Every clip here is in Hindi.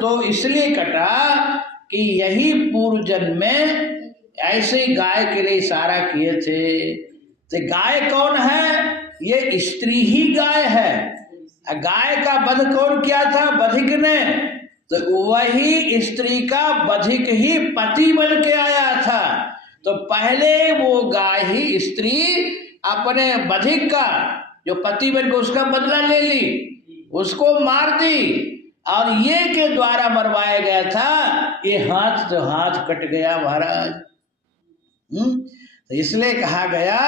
तो इसलिए कटा कि यही पूर्व जन्म में ऐसे ही गाय के लिए इशारा किए थे। तो गाय कौन है? ये स्त्री ही गाय है। गाय का वध कौन किया था? बधिक ने। तो वही स्त्री का बधिक ही पति बन के आया था। तो पहले वो गाय ही स्त्री अपने बधिक का जो पति बन के उसका बदला ले ली, उसको मार दी, और ये के द्वारा मरवाया गया था। ये हाथ तो हाथ कट गया महाराज। तो इसलिए कहा गया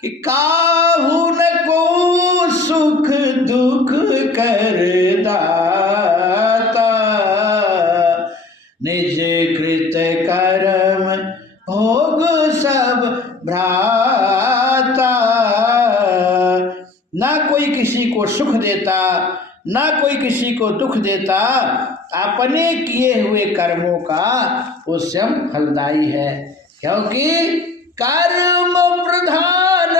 कि काहू न को सुख दुख कर दाता, निज कृत कर्म भोग सब भ्राता। ना कोई किसी को सुख देता, ना कोई किसी को दुख देता, अपने किए हुए कर्मों का वो स्वयं फलदायी है। क्योंकि कर्म प्रधान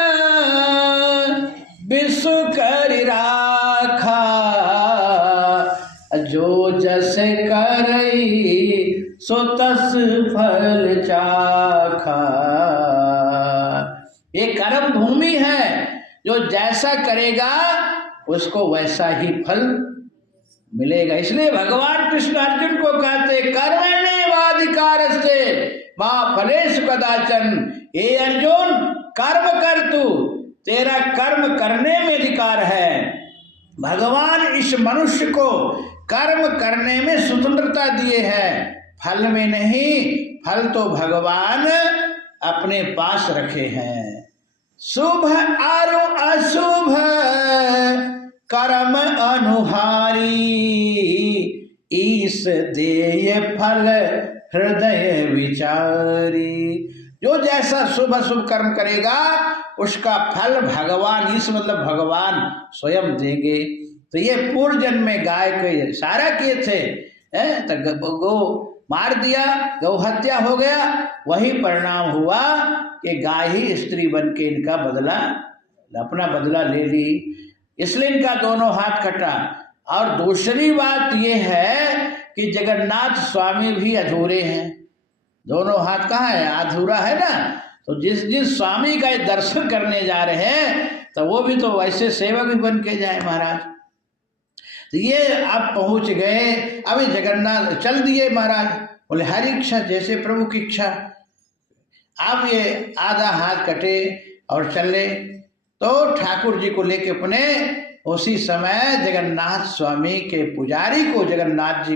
विश्व कर राखा, जो जस करई सो तस फल चाखा। ये कर्म भूमि है, जो जैसा करेगा उसको वैसा ही फल मिलेगा। इसलिए भगवान कृष्ण अर्जुन को कहते कर्मण्येवाधिकारस्ते मा फलेषु कदाचन। हे अर्जुन, कर्म कर तू, तेरा कर्म करने में अधिकार है। भगवान इस मनुष्य को कर्म करने में स्वतंत्रता दिए हैं, फल में नहीं। फल तो भगवान अपने पास रखे हैं। शुभ आरु अशुभ कर्म अनुहारी, ईश देय फल हृदय विचारी। जो जैसा शुभ अशुभ कर्म करेगा उसका फल भगवान, इस मतलब भगवान स्वयं देंगे। तो ये पूर्व जन्म में गाय को इशारा किए थे, तो गौ मार दिया, गौ हत्या हो गया। वही परिणाम हुआ कि गाय ही स्त्री बन के इनका बदला, अपना बदला ले ली। इसलिए इनका दोनों हाथ कटा। और दूसरी बात यह है कि जगन्नाथ स्वामी भी अधूरे हैं। दोनों हाथ कहाँ है? अधूरा है ना। तो जिस स्वामी का दर्शन करने जा रहे हैं तो वो भी तो वैसे सेवक भी बन के जाए महाराज। तो ये आप पहुंच गए, अभी जगन्नाथ चल दिए महाराज। बोले हरि इच्छा, जैसे प्रभु की इच्छा। अब ये आधा हाथ कटे और चले, तो ठाकुर जी को लेके अपने उसी समय जगन्नाथ स्वामी के पुजारी को जगन्नाथ जी